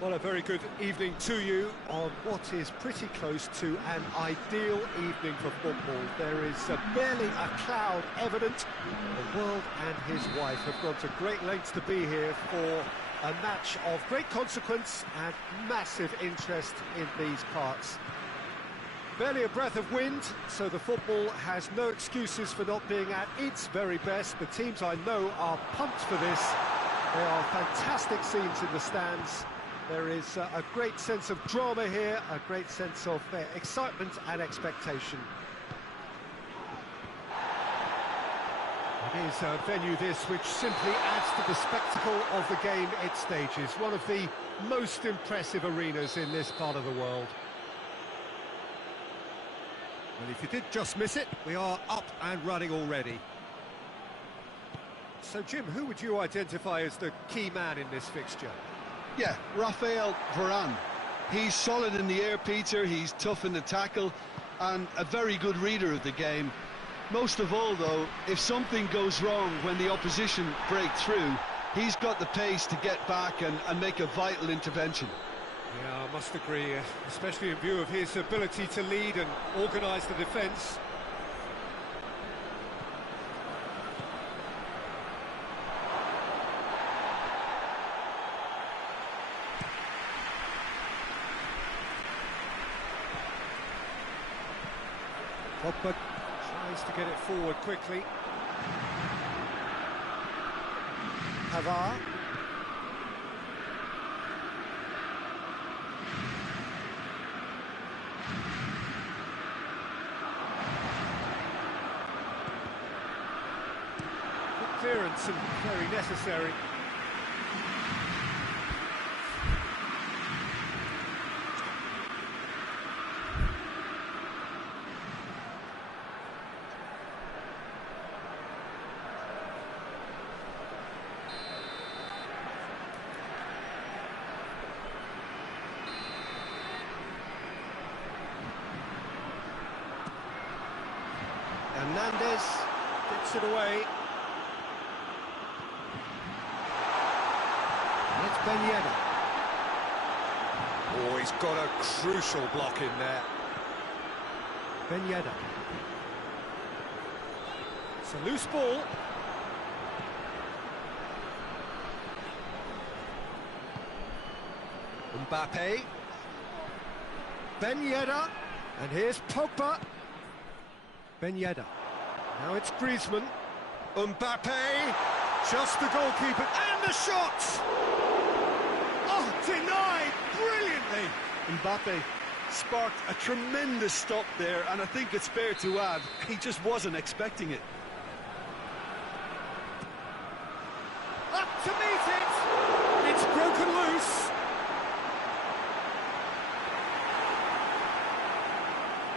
Well, a very good evening to you on what is pretty close to an ideal evening for football. There is barely a cloud evident. The world and his wife have gone to great lengths to be here for a match of great consequence and massive interest in these parts. Barely a breath of wind, so the football has no excuses for not being at its very best. The teams I know are pumped for this. There are fantastic scenes in the stands. There is a great sense of drama here, a great sense of excitement and expectation. It is a venue this which simply adds to the spectacle of the game it stages. One of the most impressive arenas in this part of the world. Well, if you did just miss it, we are up and running already. So, Jim, who would you identify as the key man in this fixture? Yeah, Raphael Varane. He's solid in the air, Peter, he's tough in the tackle, and a very good reader of the game. Most of all, though, if something goes wrong when the opposition break through, he's got the pace to get back and make a vital intervention. Yeah, I must agree, especially in view of his ability to lead and organise the defence. Pogba tries to get it forward quickly. Pavard. Good clearance and very necessary. Hernandez gets it away. And it's Ben Yedder. Oh, he's got a crucial block in there. Ben Yedder. It's a loose ball. Mbappe. Ben Yedder. And here's Pogba. Ben Yedder. Now it's Griezmann. Mbappe. Just the goalkeeper. And the shot! Oh, denied brilliantly. Mbappe sparked a tremendous stop there, and I think it's fair to add, he just wasn't expecting it. Up to meet it! It's broken loose.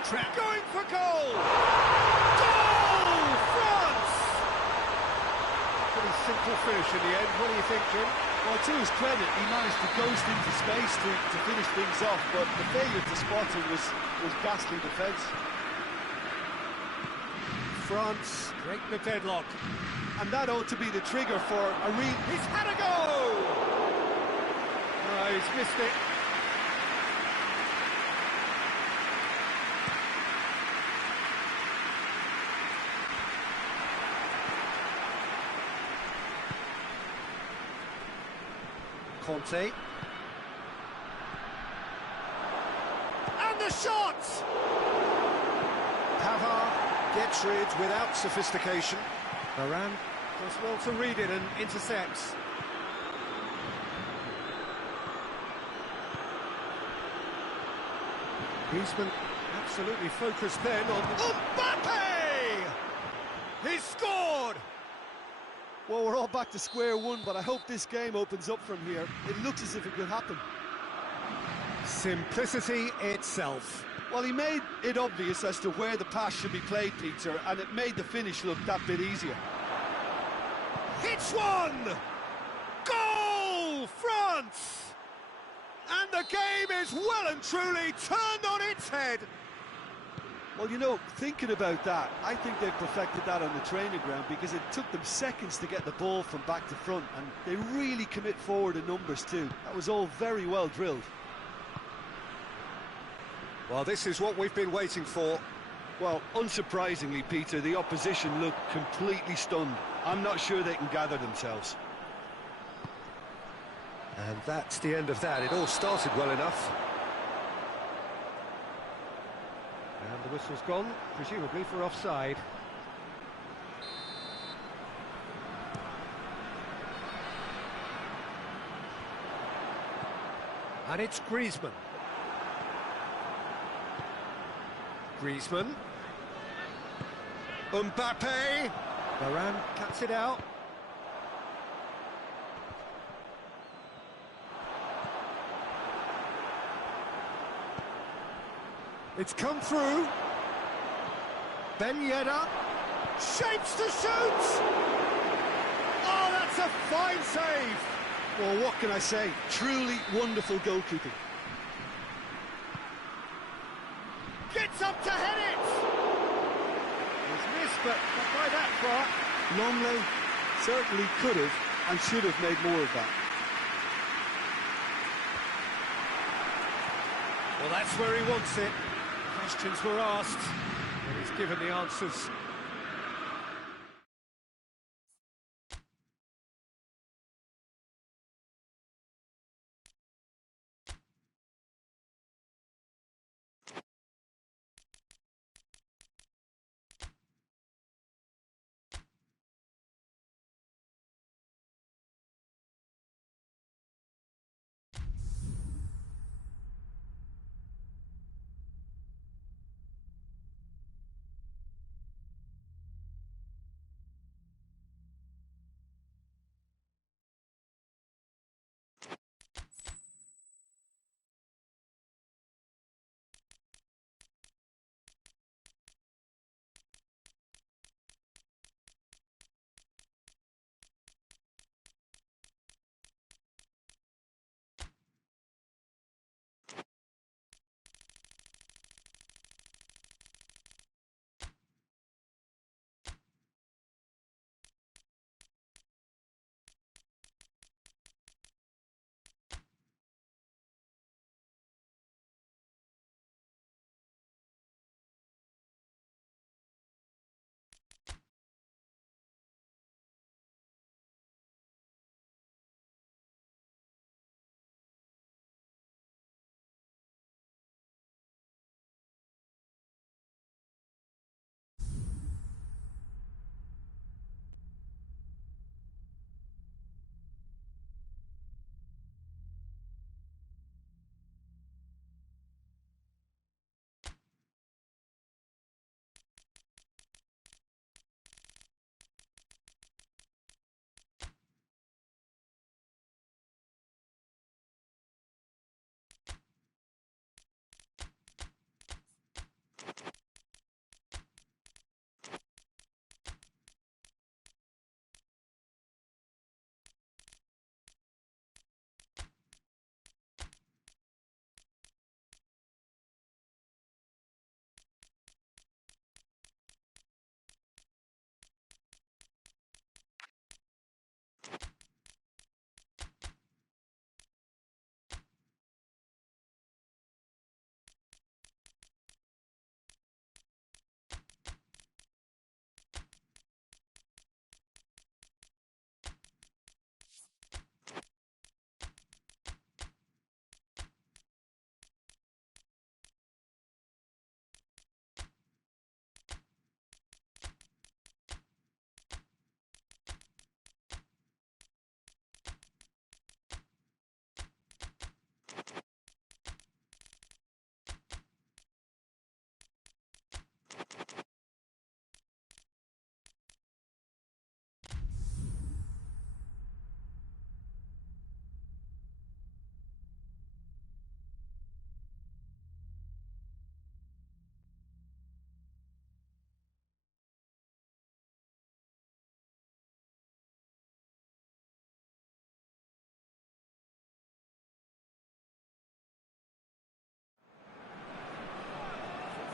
Trap going for goal! Goal! France! Pretty simple finish in the end. What do you think, Jim? Well, to his credit, he managed to ghost into space to finish things off, but the failure to spot him was ghastly defence. France break the deadlock. And that ought to be the trigger for a He's had a go! Oh, he's missed it. Conte. And the shot! Pavard gets rid without sophistication. Varane does well to read it and intercepts. Griezmann absolutely focused then on... Mbappe! He's scored! Well, we're all back to square one, but I hope this game opens up from here. It looks as if it could happen. Simplicity itself. Well, he made it obvious as to where the pass should be played, Peter, and it made the finish look that bit easier. It's one! Goal! France! And the game is well and truly turned on its head. Well, you know, thinking about that, I think they've perfected that on the training ground because it took them seconds to get the ball from back to front, and they really commit forward in numbers too. That was all very well drilled. Well, this is what we've been waiting for. Well, unsurprisingly, Peter, the opposition look completely stunned. I'm not sure they can gather themselves. And that's the end of that. It all started well enough. And the whistle's gone, presumably for offside. And it's Griezmann. Griezmann. Mbappe. Varane cuts it out. It's come through. Ben Yedder shapes to shoot. Oh, that's a fine save. Well, what can I say? Truly wonderful goalkeeping. Gets up to head it. It's missed, but not by that far. Longley certainly could have and should have made more of that. Well, that's where he wants it. Questions were asked, and he's given the answers.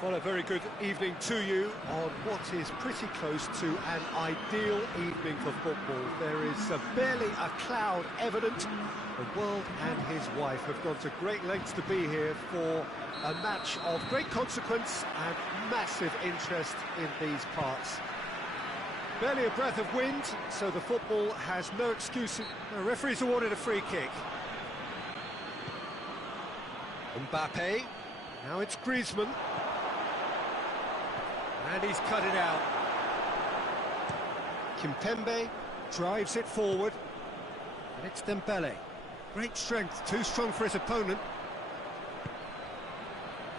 Well, a very good evening to you on what is pretty close to an ideal evening for football. There is barely a cloud evident. The world and his wife have gone to great lengths to be here for a match of great consequence and massive interest in these parts. Barely a breath of wind, so the football has no excuse. The referee's awarded a free kick. Mbappe, now it's Griezmann. And he's cut it out. Kimpembe drives it forward. And it's Dembele. Great strength, too strong for his opponent.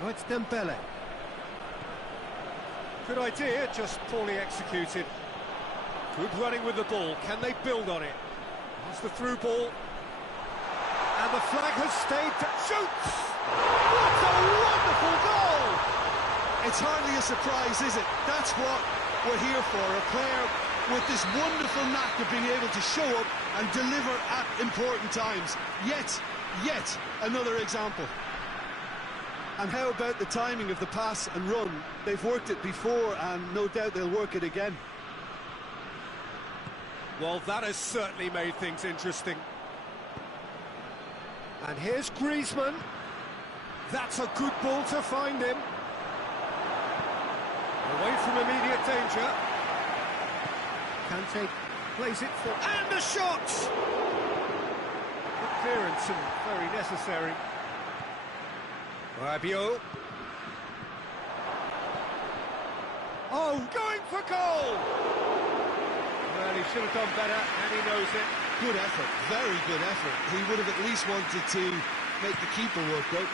Oh, it's Dembele. Good idea, just poorly executed. Good running with the ball. Can they build on it? That's the through ball. And the flag has stayed. Shoots! What a wonderful goal! It's hardly a surprise, is it? That's what we're here for, a player with this wonderful knack of being able to show up and deliver at important times. Yet another example. And how about the timing of the pass and run? They've worked it before and no doubt they'll work it again. Well, that has certainly made things interesting. And here's Griezmann. That's a good ball to find him. Away from immediate danger. Kante plays it for... And the shot! Good clearance and very necessary. Rabiot. Oh, going for goal! Well, he should have done better, and he knows it. Good effort, very good effort. He would have at least wanted to make the keeper work out.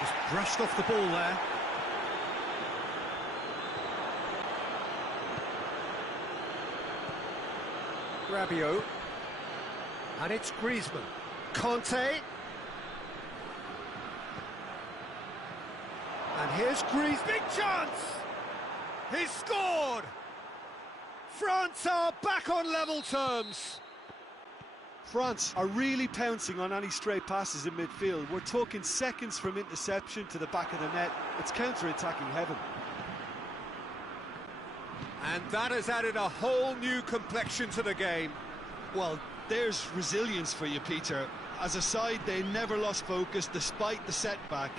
Just brushed off the ball there. Rabiot. And it's Griezmann. Kante. And here's Griezmann. Big chance! He's scored! France are back on level terms. France are really pouncing on any stray passes in midfield. We're talking seconds from interception to the back of the net. It's counter-attacking heaven. And that has added a whole new complexion to the game. Well, there's resilience for you, Peter. As a side, they never lost focus despite the setback,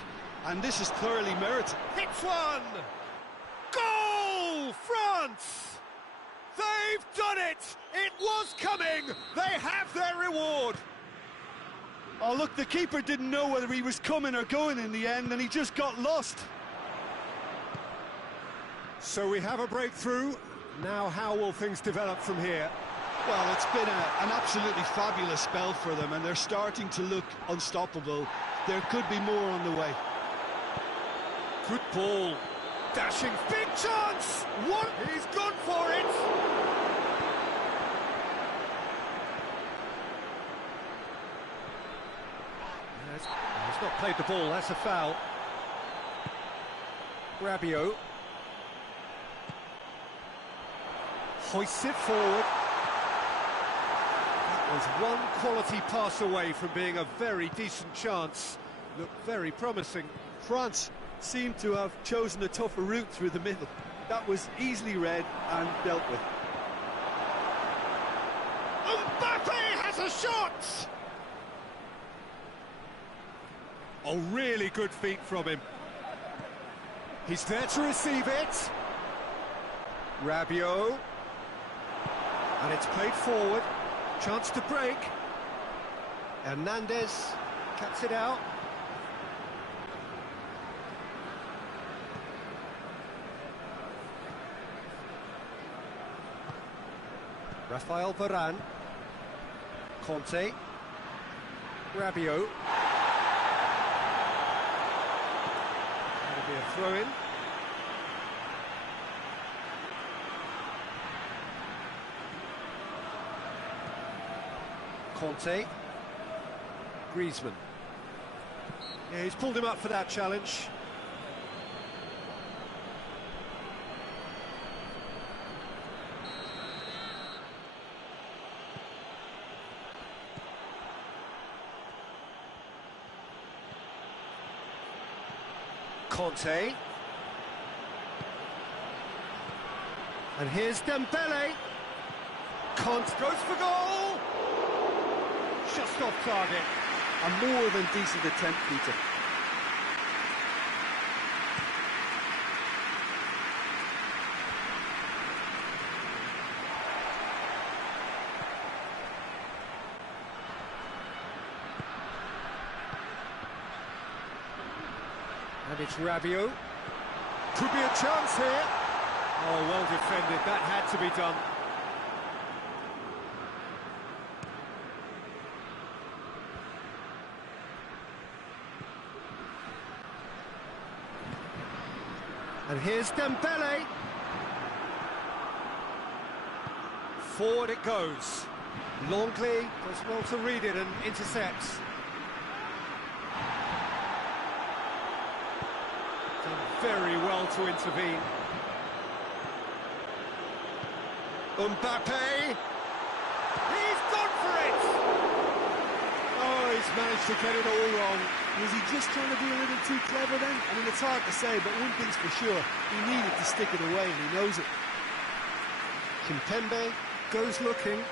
and this is thoroughly merited. Hits one! Goal, France! They've done it! It was coming! They have their reward! Oh, look, the keeper didn't know whether he was coming or going in the end, and he just got lost. So we have a breakthrough. Now how will things develop from here? Well, it's been an absolutely fabulous spell for them, and they're starting to look unstoppable. There could be more on the way. Good ball. Dashing, big chance! What? He's gone for it! He's not played the ball, that's a foul. Rabiot. Hoists it forward. That was one quality pass away from being a very decent chance. Looked very promising. France seemed to have chosen a tougher route through the middle. That was easily read and dealt with. Mbappe has a shot! Oh, really good feet from him. He's there to receive it. Rabiot. And it's played forward. Chance to break. Hernandez cuts it out. Rafael Varane. Kante. Rabiot. That'll be a throw-in. Kante. Griezmann. Yeah, he's pulled him up for that challenge. Conte. And here's Dembele. Conte goes for goal! Just off target. A more than decent attempt, Peter. And it's Rabiot. Could be a chance here. Oh, well defended. That had to be done. And here's Dembele. Forward it goes. Longley does well to read it and intercepts. Done very well to intervene. Mbappe. He's gone for it! Oh, he's managed to get it all wrong. Was he just trying to be a little too clever then? I mean, it's hard to say, but one thing's for sure, he needed to stick it away, and he knows it. Kimpembe goes looking.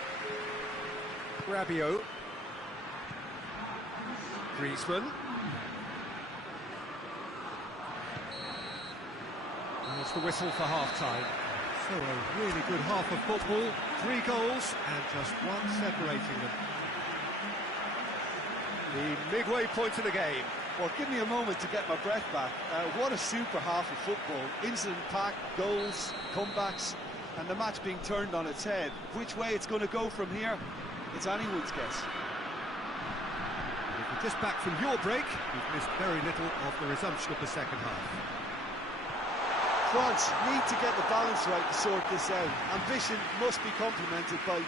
Rabiot. Griezmann. And it's the whistle for half-time. So a really good half of football, 3 goals and just one separating them. The midway point of the game. Well, give me a moment to get my breath back. What a super half of football. Incident-packed, goals, comebacks, and the match being turned on its head. Which way it's going to go from here, it's anyone's guess. If you're just back from your break, you've missed very little of the resumption of the second half. France need to get the balance right to sort this out. Ambition must be complemented by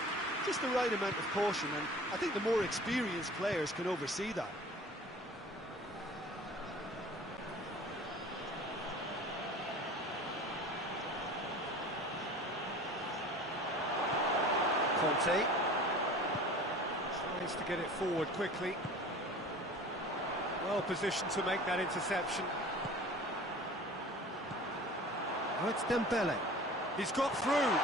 just the right amount of caution, and I think the more experienced players can oversee that. Conte tries to get it forward quickly. Well positioned to make that interception. Oh, it's Dembele. He's got through.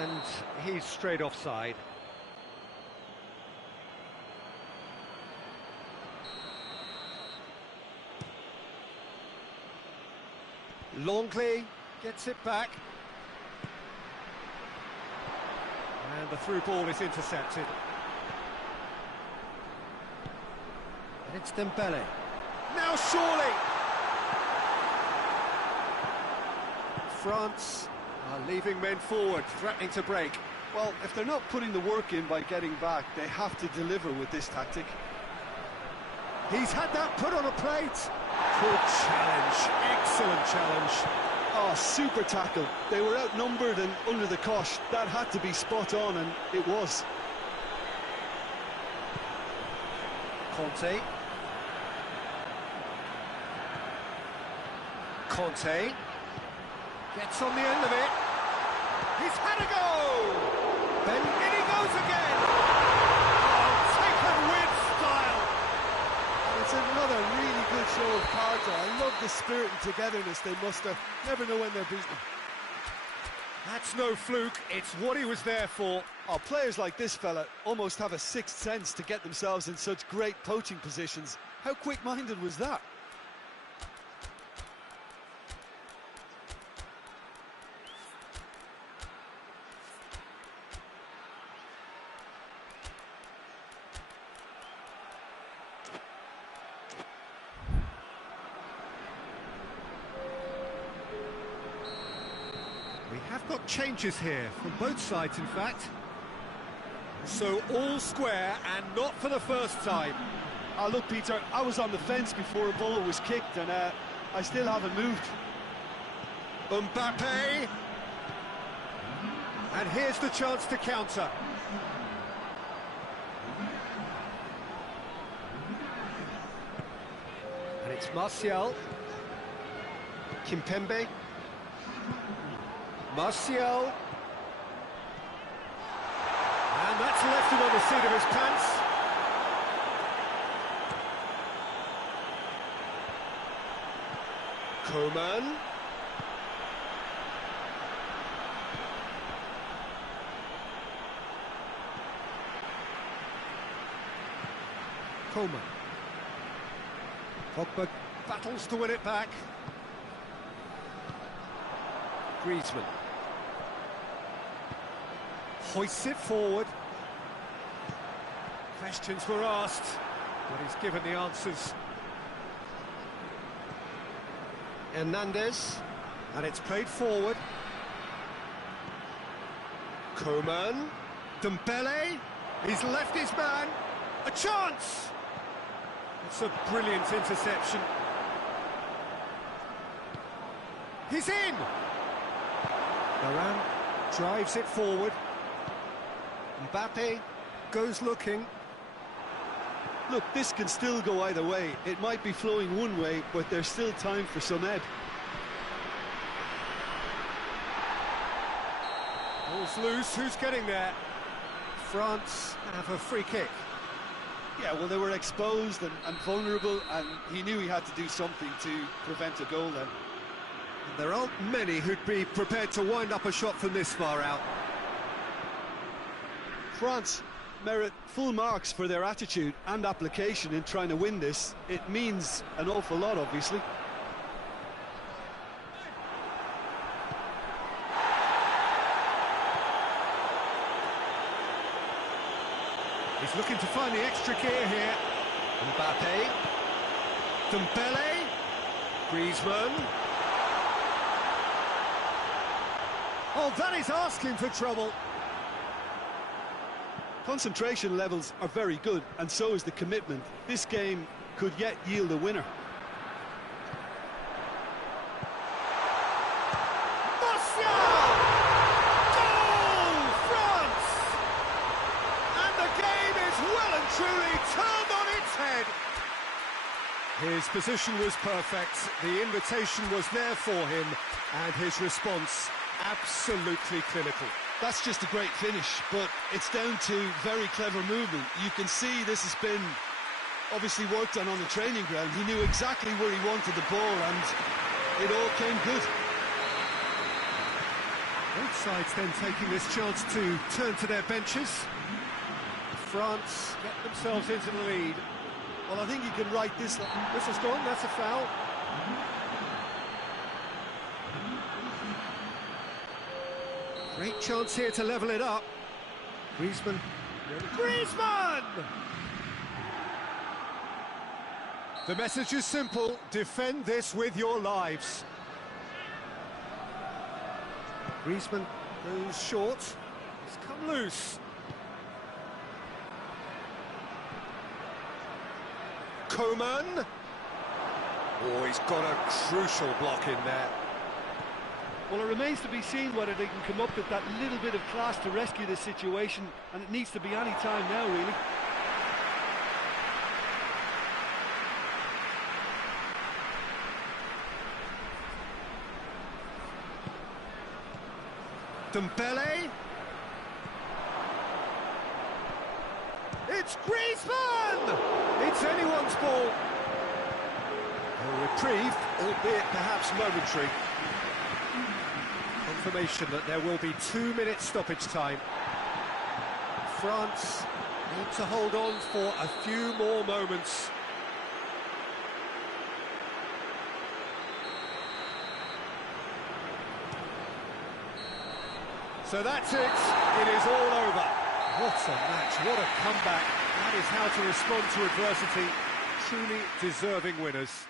And he's straight offside. Longley gets it back. And the through ball is intercepted. And it's Dembele. Now surely! France are leaving men forward, threatening to break. Well, if they're not putting the work in by getting back, they have to deliver with this tactic. He's had that put on a plate. Good challenge, excellent challenge. Oh, super tackle. They were outnumbered and under the cosh. That had to be spot on, and it was. Conte. Conte gets on the end of it. He's had a go! Then in he goes again! Oh, taken with style! It's another really good show of character. I love the spirit and togetherness they muster. Never know when they're beaten. That's no fluke, it's what he was there for. Oh, players like this fella almost have a sixth sense to get themselves in such great poaching positions. How quick-minded was that? We have got changes here, from both sides in fact. So all square and not for the first time. Oh, look, Peter, I was on the fence before a ball was kicked and I still haven't moved. Mbappe! And here's the chance to counter. And it's Martial. Kimpembe. Martial. And And that's left him on the seat of his pants. Coman. Coman. Pogba battles to win it back. Griezmann. Hoists it forward. Questions were asked, but he's given the answers. Hernandez, and it's played forward. Coman. Dembele, he's left his man. A chance! It's a brilliant interception. He's in! Varane drives it forward. Mbappe goes looking. Look, this can still go either way. It might be flowing one way, but there's still time for some ebb. Ball's loose, who's getting there? France have a free kick. Yeah, well, they were exposed and vulnerable, and he knew he had to do something to prevent a goal then. And there aren't many who'd be prepared to wind up a shot from this far out. France merit full marks for their attitude and application in trying to win this. It means an awful lot, obviously. He's looking to find the extra gear here. Mbappe. Dembele. Griezmann. Oh, that is asking for trouble. Concentration levels are very good, and so is the commitment. This game could yet yield a winner. Martial! Goal! France! And the game is well and truly turned on its head. His position was perfect, the invitation was there for him, and his response absolutely clinical. That's just a great finish, but it's down to very clever movement. You can see this has been obviously worked on the training ground. He knew exactly where he wanted the ball, and it all came good. Both sides then taking this chance to turn to their benches. France get themselves into the lead. Well, I think you can write this. This has gone, that's a foul. Great chance here to level it up. Griezmann. Griezmann! The message is simple, defend this with your lives. Griezmann goes short. It's come loose. Coman. Oh, he's got a crucial block in there. Well, it remains to be seen whether they can come up with that little bit of class to rescue this situation, and it needs to be any time now, really. Dembele. It's Griezmann! It's anyone's ball. A reprieve, albeit perhaps momentary. Confirmation that there will be 2 minutes stoppage time. France need to hold on for a few more moments. So that's it. It is all over. What a match, what a comeback. That is how to respond to adversity. Truly deserving winners.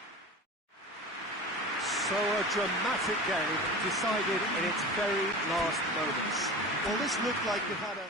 So a dramatic game decided in its very last moments. Well, this looked like it had a...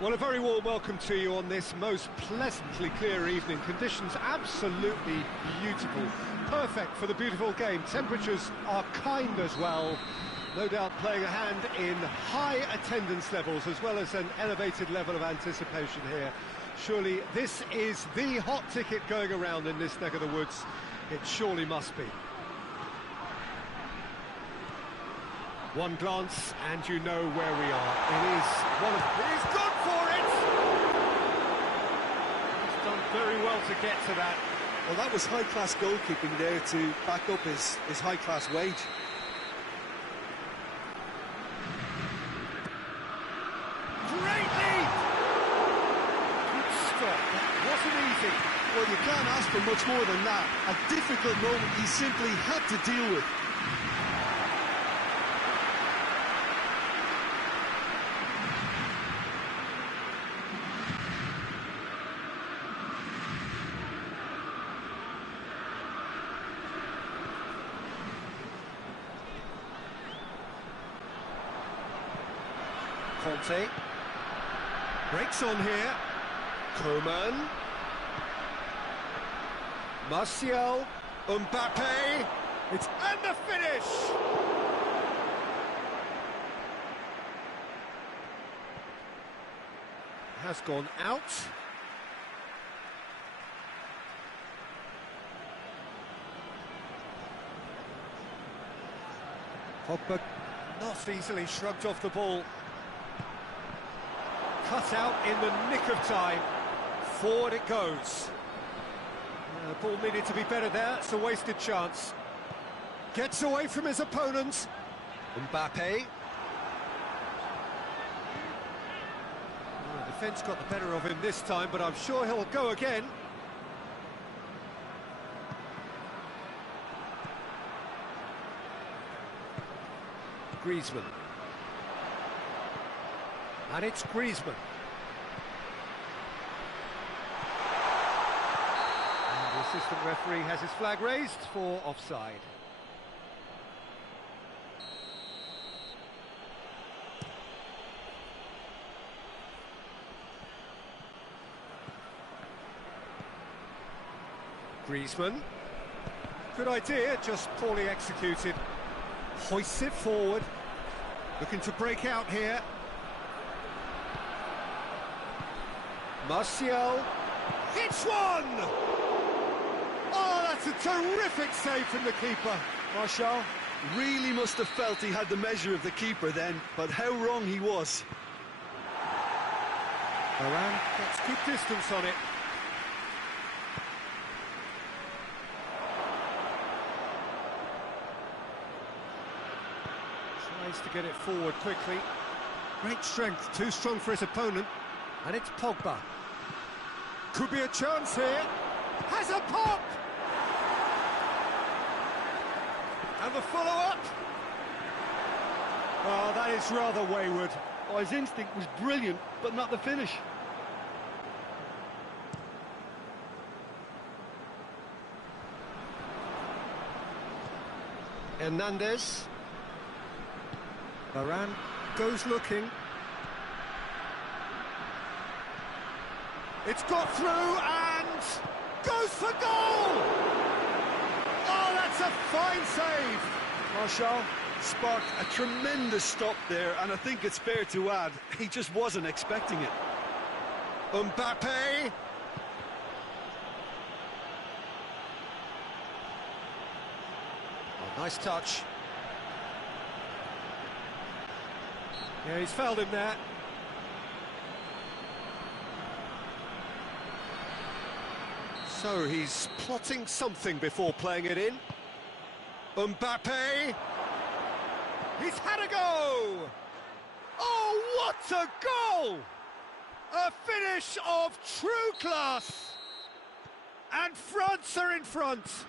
Well, a very warm welcome to you on this most pleasantly clear evening. Conditions absolutely beautiful. Perfect for the beautiful game. Temperatures are kind as well. No doubt playing a hand in high attendance levels as well as an elevated level of anticipation here. Surely this is the hot ticket going around in this neck of the woods. It surely must be. One glance and you know where we are. He's gone for it! He's done very well to get to that. Well, that was high-class goalkeeping there to back up his high-class wage. Great lead! Good stop. That wasn't easy. Well, you can't ask for much more than that. A difficult moment he simply had to deal with. Conte breaks on here. Coman, Martial, Mbappe. It's and the finish. Has gone out. Pogba not easily shrugged off the ball. Cut out in the nick of time. Forward it goes. The ball needed to be better there. It's a wasted chance. Gets away from his opponent. Mbappe. The defence got the better of him this time, but I'm sure he'll go again. Griezmann. And it's Griezmann. And the assistant referee has his flag raised for offside. Griezmann. Good idea, just poorly executed. Hoists it forward. Looking to break out here. Martial hits one! Oh, that's a terrific save from the keeper. Martial really must have felt he had the measure of the keeper then, but how wrong he was. Varane gets good distance on it. Tries to get it forward quickly. Great strength, too strong for his opponent. And it's Pogba. Could be a chance here. Has a pop! And the follow-up. Oh, that is rather wayward. Oh, his instinct was brilliant, but not the finish. Hernandez. Varane goes looking. It's got through and goes for goal! Oh, that's a fine save! Martial sparked a tremendous stop there, and I think it's fair to add, he just wasn't expecting it. Mbappe. Oh, nice touch. Yeah, he's fouled him there. So he's plotting something before playing it in. Mbappe! He's had a go! Oh, what a goal! A finish of true class! And France are in front.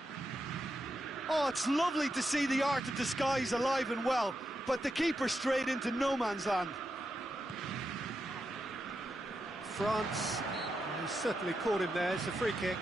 Oh, it's lovely to see the art of disguise alive and well, but the keeper straight into no man's land. France, he certainly caught him there. It's a free kick.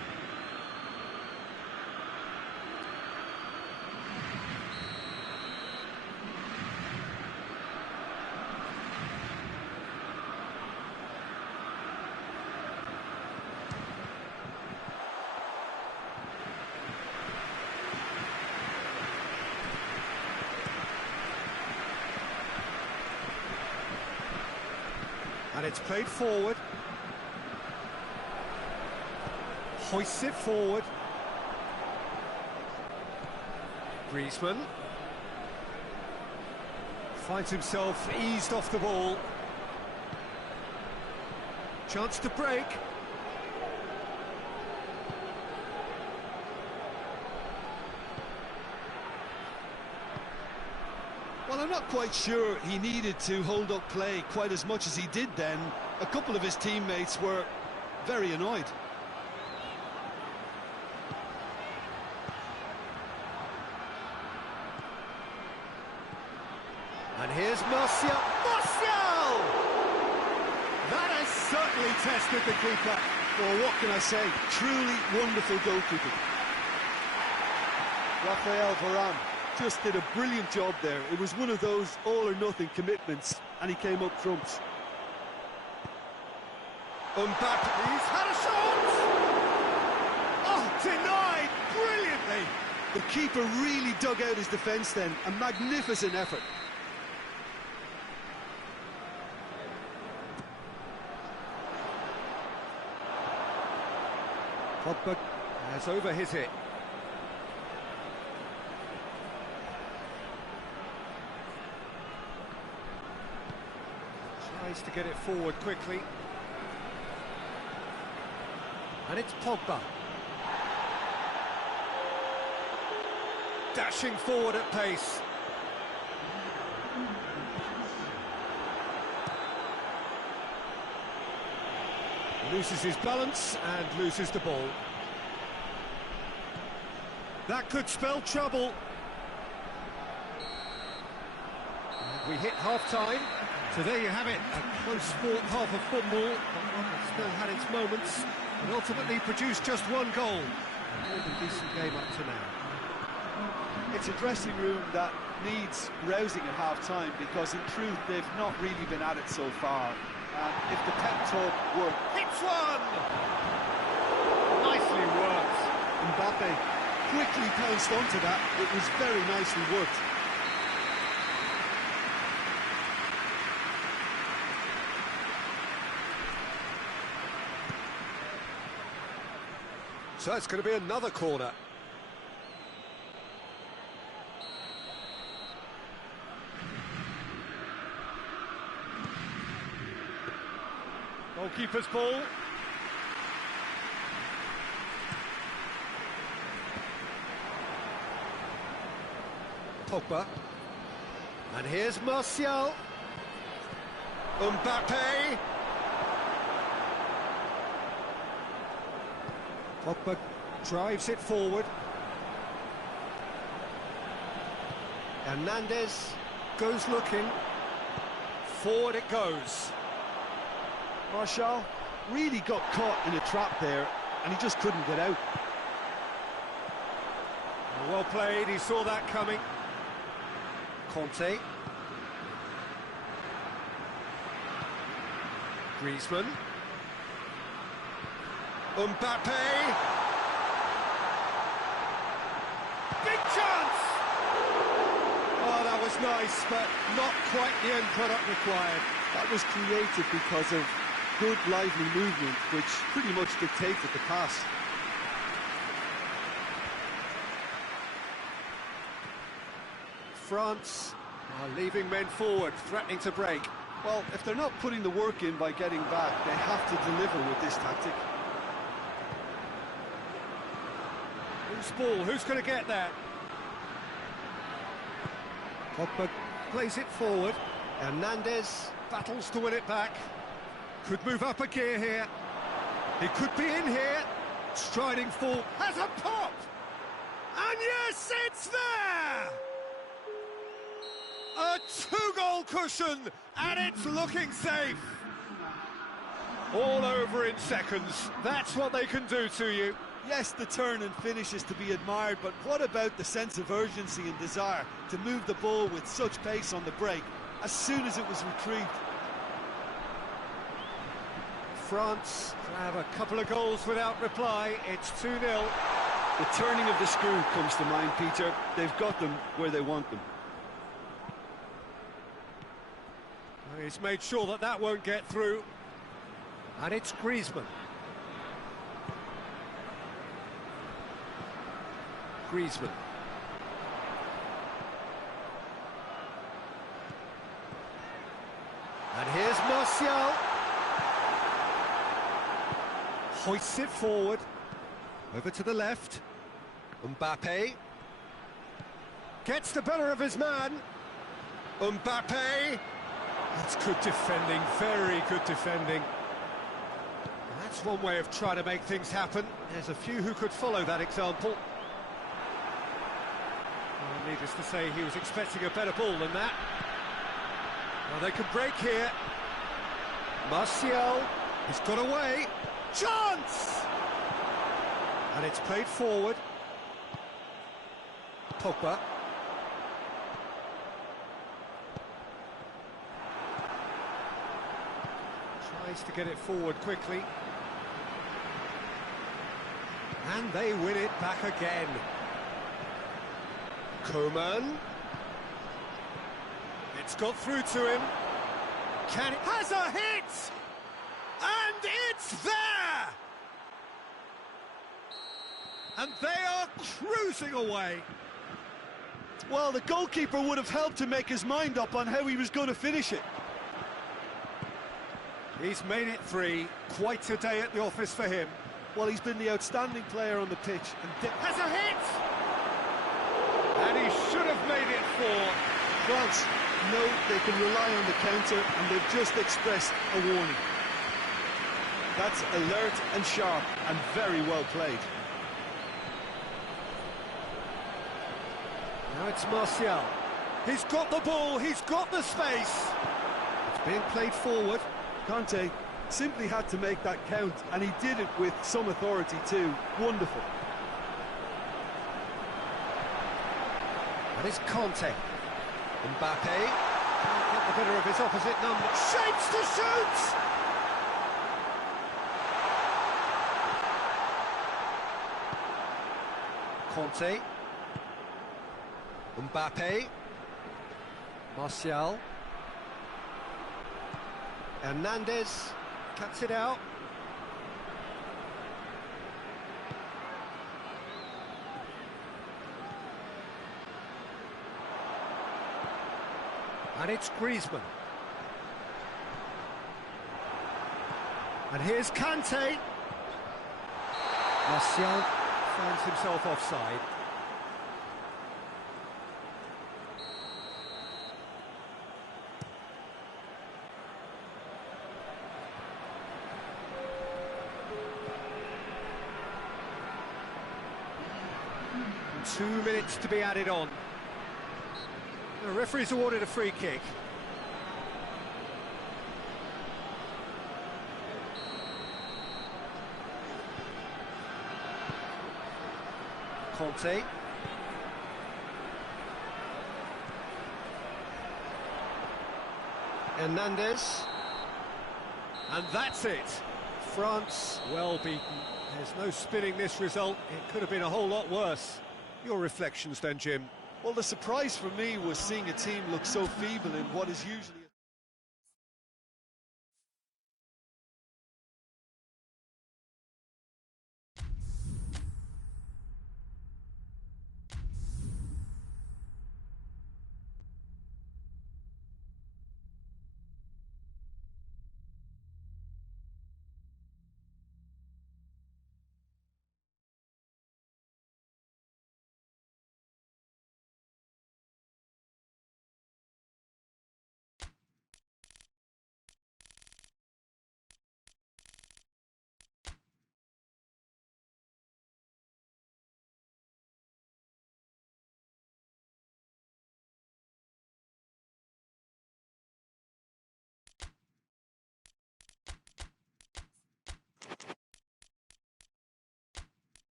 It's played forward. Hoists it forward. Griezmann finds himself eased off the ball. Chance to break. Well, I'm not quite sure he needed to hold up play quite as much as he did then. A couple of his teammates were very annoyed. And here's Martial. Martial! That has certainly tested the keeper. Well, what can I say? Truly wonderful goalkeeping. Raphael Varane just did a brilliant job there. It was one of those all-or-nothing commitments, and he came up trumps. Mbappe, he's had a shot! Oh, denied brilliantly! The keeper really dug out his defence then. A magnificent effort. Pogba has overhit it. Tries to get it forward quickly. And it's Pogba. Dashing forward at pace. Loses his balance and loses the ball. That could spell trouble. And we hit half-time. So there you have it, a close-fought half of football, but one that still had its moments, and ultimately produced just one goal. A more than decent game up to now. It's a dressing room that needs rousing at half-time, because in truth they've not really been at it so far. And if the pep talk worked... Hits one! Nicely worked. Mbappe quickly pounced onto that. It was very nicely worked. So it's going to be another corner. Goalkeeper's ball. Pogba. And here's Martial. Mbappe. Pogba drives it forward. Hernandez goes looking. Forward it goes. Martial really got caught in a trap there, and he just couldn't get out. Well played, he saw that coming. Conte. Griezmann. Mbappe. Big chance! Oh, that was nice, but not quite the end product required. That was created because of good, lively movement, which pretty much dictated the pass. France are leaving men forward, threatening to break. Well, if they're not putting the work in by getting back, they have to deliver with this tactic. Who's ball? Who's going to get that? Pogba plays it forward. Hernandez battles to win it back. Could move up a gear here. He could be in here. Striding full. Has a pop! And yes, it's there! A two-goal cushion, and it's looking safe. All over in seconds. That's what they can do to you. Yes, the turn and finish is to be admired, but what about the sense of urgency and desire to move the ball with such pace on the break as soon as it was retrieved? France have a couple of goals without reply. It's 2-0. The turning of the screw comes to mind, Peter. They've got them where they want them. He's made sure that that won't get through. And it's Griezmann. Griezmann. And here's Martial. Hoists it forward. Over to the left. Mbappe. Gets the better of his man. Mbappe. That's good defending, very good defending. That's one way of trying to make things happen. There's a few who could follow that example. Well, needless to say, he was expecting a better ball than that. Well, they could break here. Martial, he's got away. Chance! And it's played forward. Pogba. Tries to get it forward quickly. And they win it back again. Koeman. It's got through to him. Has a hit! And it's there! And they are cruising away. Well, the goalkeeper would have helped to make his mind up on how he was going to finish it. He's made it 3. Quite a day at the office for him. Well, he's been the outstanding player on the pitch. And has a hit! And he should have made it 4. France know they can rely on the counter, and they've just expressed a warning. That's alert and sharp and very well played. Now it's Martial. He's got the ball, he's got the space. It's being played forward. Conte simply had to make that count, and he did it with some authority too. Wonderful. That is Conte. Mbappe can't get the better of his opposite number. Shapes to shoot! Conte. Mbappe. Martial. Hernandez cuts it out. And it's Griezmann. And here's Kante. Martial finds himself offside. Two minutes to be added on. The referee's awarded a free kick. Conte. Hernandez. And that's it. France well beaten. There's no spinning this result. It could have been a whole lot worse. Your reflections then, Jim? Well, the surprise for me was seeing a team look so feeble in what is usually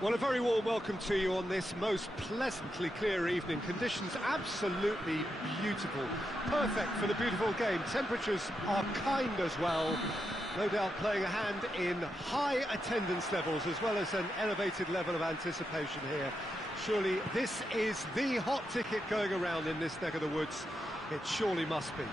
Well, a very warm welcome to you on this most pleasantly clear evening. Conditions absolutely beautiful. Perfect for the beautiful game. Temperatures are kind as well. No doubt playing a hand in high attendance levels as well as an elevated level of anticipation here. Surely this is the hot ticket going around in this neck of the woods. It surely must be.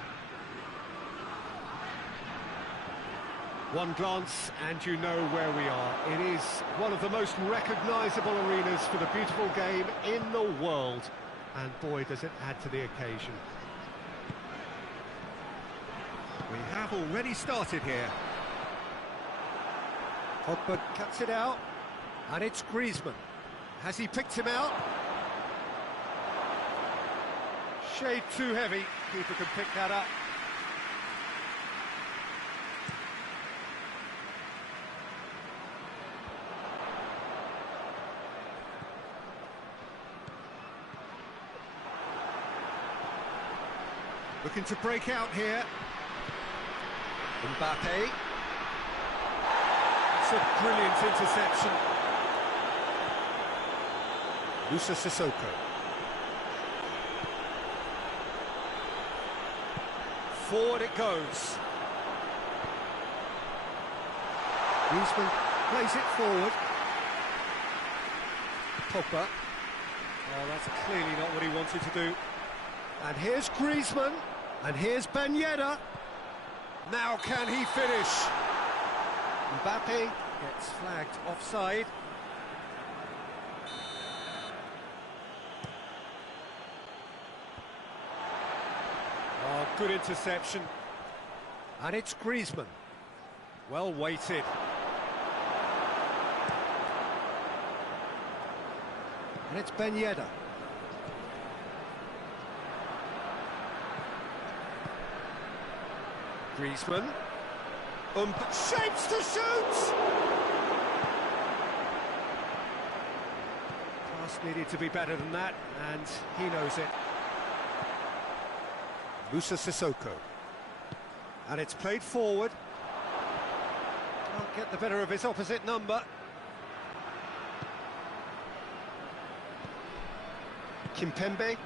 One glance and you know where we are. It is one of the most recognisable arenas for the beautiful game in the world. And boy, does it add to the occasion. We have already started here. Pogba cuts it out, and it's Griezmann. Has he picked him out? Shade too heavy. Keeper can pick that up. Looking to break out here. Mbappe. It's a brilliant interception. Musa Sissoko. Forward it goes. Griezmann plays it forward. Pogba. Oh, that's clearly not what he wanted to do. And here's Griezmann. And here's Ben Yedder. Now can he finish? Mbappe gets flagged offside. Oh, good interception. And it's Griezmann. Well weighted. And it's Ben Yedder. Griezmann. Shapes to shoot! Pass needed to be better than that, and he knows it. Musa Sissoko. And it's played forward. Can't get the better of his opposite number. Kimpembe.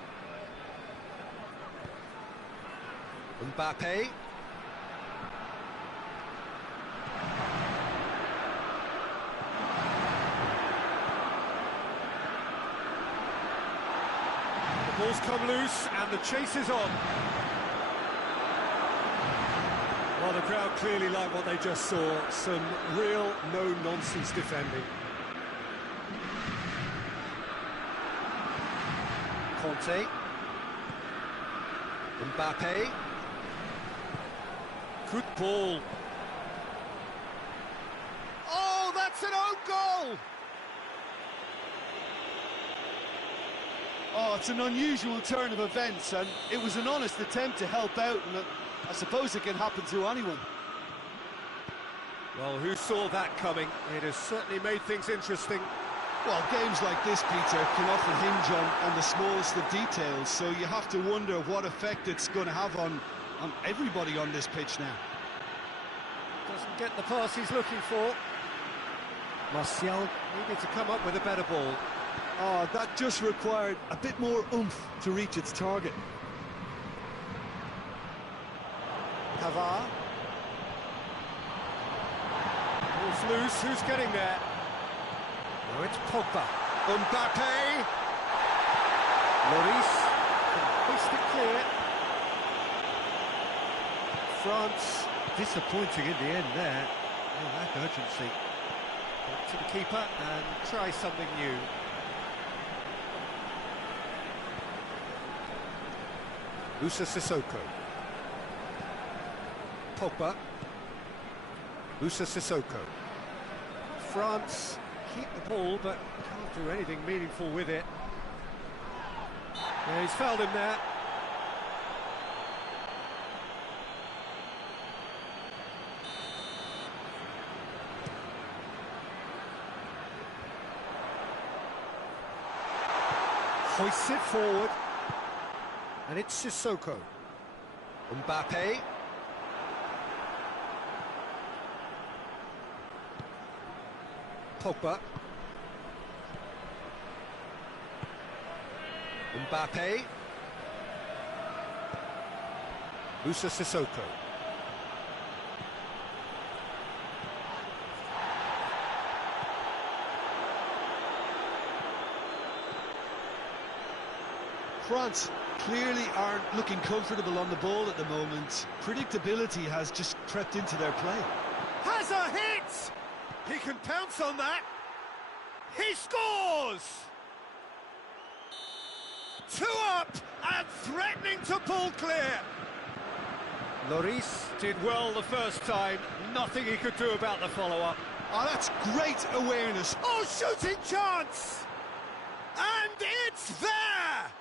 Mbappe. Ball's come loose and the chase is on. Well, the crowd clearly like what they just saw. Some real no-nonsense defending. Conte. Mbappe. Good ball. Oh, that's an own goal! Oh, it's an unusual turn of events, and it was an honest attempt to help out, and I suppose it can happen to anyone. Well, who saw that coming? It has certainly made things interesting. Well, games like this, Peter, can often hinge on the smallest of details, so you have to wonder what effect it's going to have on everybody on this pitch now. Doesn't get the pass he's looking for. Martial needed to come up with a better ball. Oh, that just required a bit more oomph to reach its target. Pavard. Ball's loose, who's getting there? No, it's Pogba. Mbappe. Lloris can hoist it clear. France disappointing in the end there. Oh, lack urgency. Back to the keeper and try something new. Musa Sissoko. Pogba. Musa Sissoko. France keep the ball, but can't do anything meaningful with it. Yeah, he's fouled him there. Hoists it forward. And it's Sissoko. Mbappe. Pogba. Mbappe. Musa Sissoko. France clearly aren't looking comfortable on the ball at the moment. Predictability has just crept into their play. Has a hit! He can pounce on that. He scores! 2 up and threatening to pull clear. Lloris did well the first time. Nothing he could do about the follow-up. Oh, that's great awareness. Oh, shooting chance! And it's there!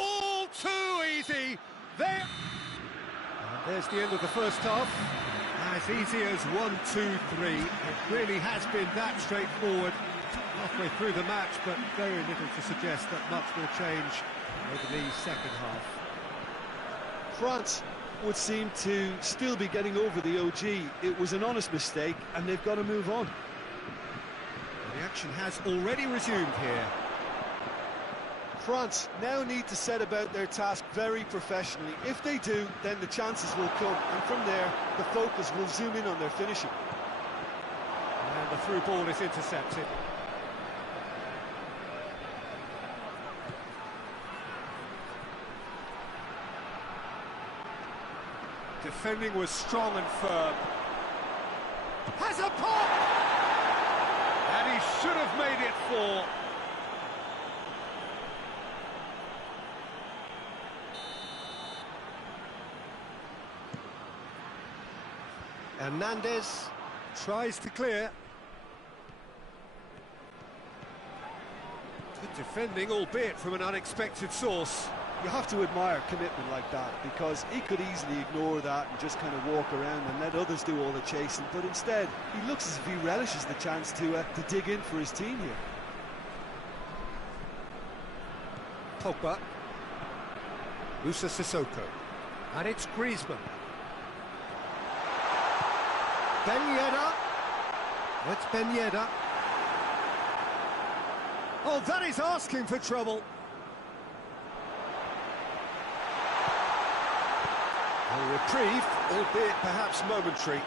All too easy. There. And there's the end of the first half. As easy as 1, 2, 3. It really has been that straightforward. Halfway through the match, but very little to suggest that much will change over the second half. France would seem to still be getting over the OG. It was an honest mistake, and they've got to move on. The action has already resumed here. France now need to set about their task very professionally. If they do, then the chances will come, and from there, the focus will zoom in on their finishing. And the through ball is intercepted. Defending was strong and firm. Has a pop! And he should have made it 4. Hernandez tries to clear. Good defending, albeit from an unexpected source. You have to admire commitment like that, because he could easily ignore that and just kind of walk around and let others do all the chasing, but instead he looks as if he relishes the chance to dig in for his team here. Pogba. Musa Sissoko. And it's Griezmann. Ben Yedder. It's Ben Yedder. Oh, that is asking for trouble. A reprieve, albeit perhaps momentary.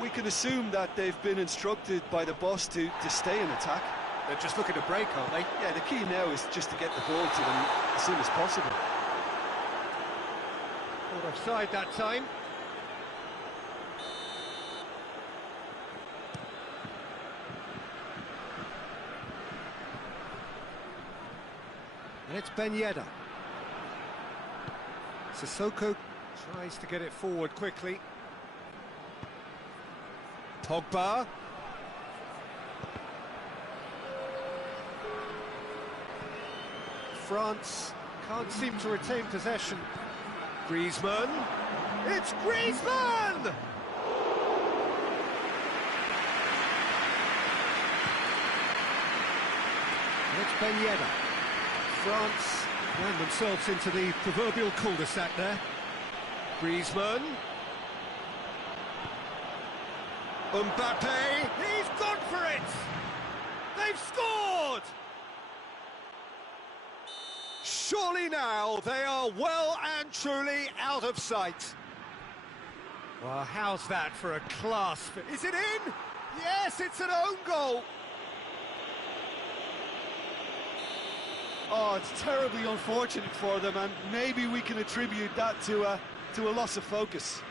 We can assume that they've been instructed by the boss to stay in attack. They're just looking to break, aren't they? Yeah, the key now is just to get the ball to them as soon as possible. Caught offside that time. And it's Ben Yedder. Sissoko tries to get it forward quickly. Pogba. France can't seem to retain possession. Griezmann. It's Griezmann! It's Ben Yedder. France ran themselves into the proverbial cul-de-sac there. Griezmann. Mbappe. He's gone for it! They've scored! Surely now they are well and truly out of sight. Well, how's that for a class? Is it in? Yes, it's an own goal. Oh, it's terribly unfortunate for them, and maybe we can attribute that to a loss of focus.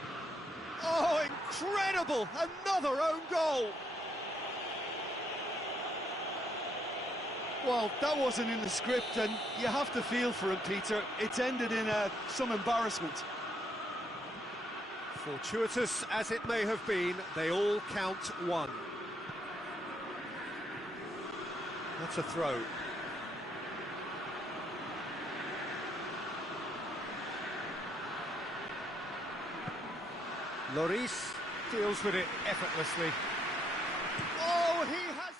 Oh, incredible! Another own goal! Well, that wasn't in the script, and you have to feel for him, Peter. It's ended in some embarrassment. Fortuitous as it may have been, they all count one. That's a throw. Lloris deals with it effortlessly. Oh, he has...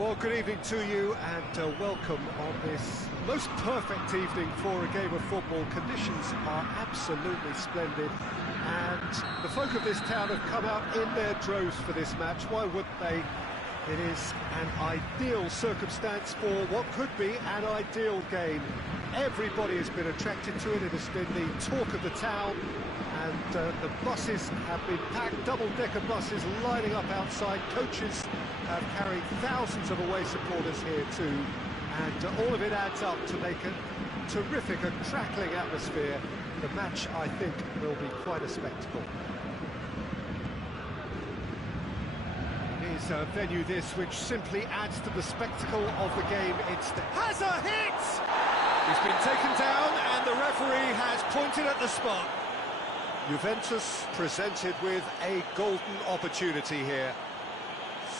Well, good evening to you and welcome on this most perfect evening for a game of football. Conditions are absolutely splendid and the folk of this town have come out in their droves for this match. Why wouldn't they? It is an ideal circumstance for what could be an ideal game. Everybody has been attracted to it. It has been the talk of the town, and the buses have been packed, double-decker buses lining up outside. Coaches have carried thousands of away supporters here too, and all of it adds up to make a terrific, a crackling atmosphere. The match, I think, will be quite a spectacle. A venue this which simply adds to the spectacle of the game. It's the has a hit! He's been taken down and the referee has pointed at the spot. Juventus presented with a golden opportunity here.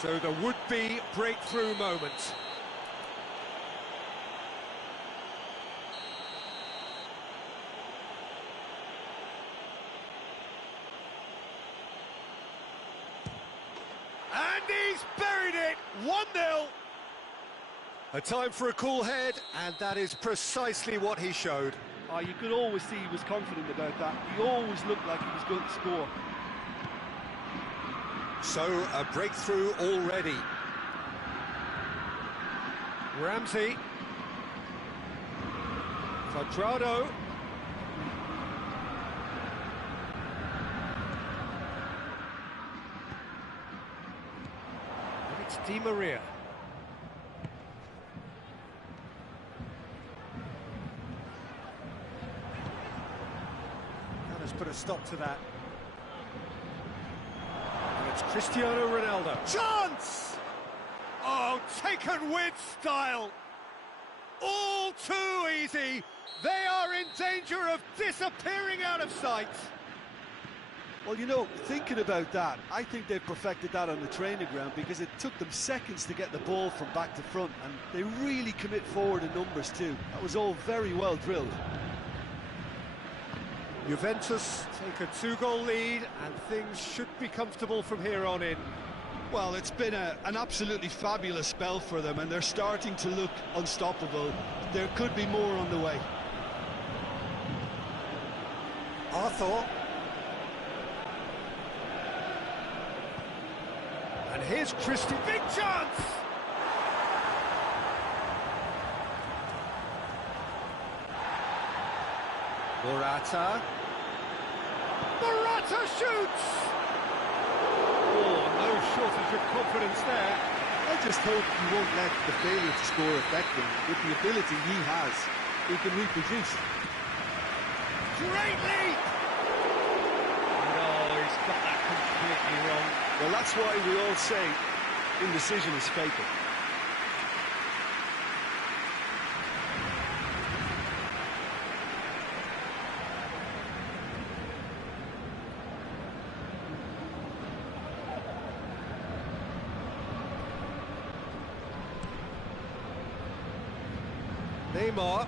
So the would-be breakthrough moment. And he's buried it! 1-0. A time for a cool head, and that is precisely what he showed. You could always see he was confident about that. He always looked like he was going to score. So, a breakthrough already. Ramsey. Quadrado. It's Di Maria. That has put a stop to that. And it's Cristiano Ronaldo. Chance! Oh, taken with style. All too easy. They are in danger of disappearing out of sight. Well, you know, thinking about that, I think they've perfected that on the training ground because it took them seconds to get the ball from back to front, and they really commit forward in numbers too. That was all very well drilled. Juventus take a 2-goal lead, and things should be comfortable from here on in. Well, it's been an absolutely fabulous spell for them, and they're starting to look unstoppable. There could be more on the way. Arthur. And here's Christie, big chance! Morata. Morata shoots! Oh, no shortage of confidence there. I just hope he won't let the failure to score affect him. With the ability he has, he can reproduce. Great lead! No, he's got that completely wrong. Well, that's why we all say indecision is fatal. Neymar.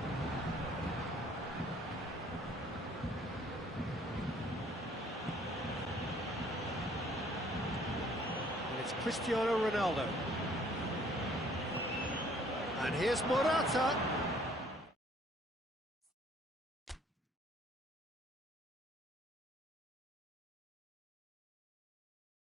It's Cristiano Ronaldo. And here's Morata.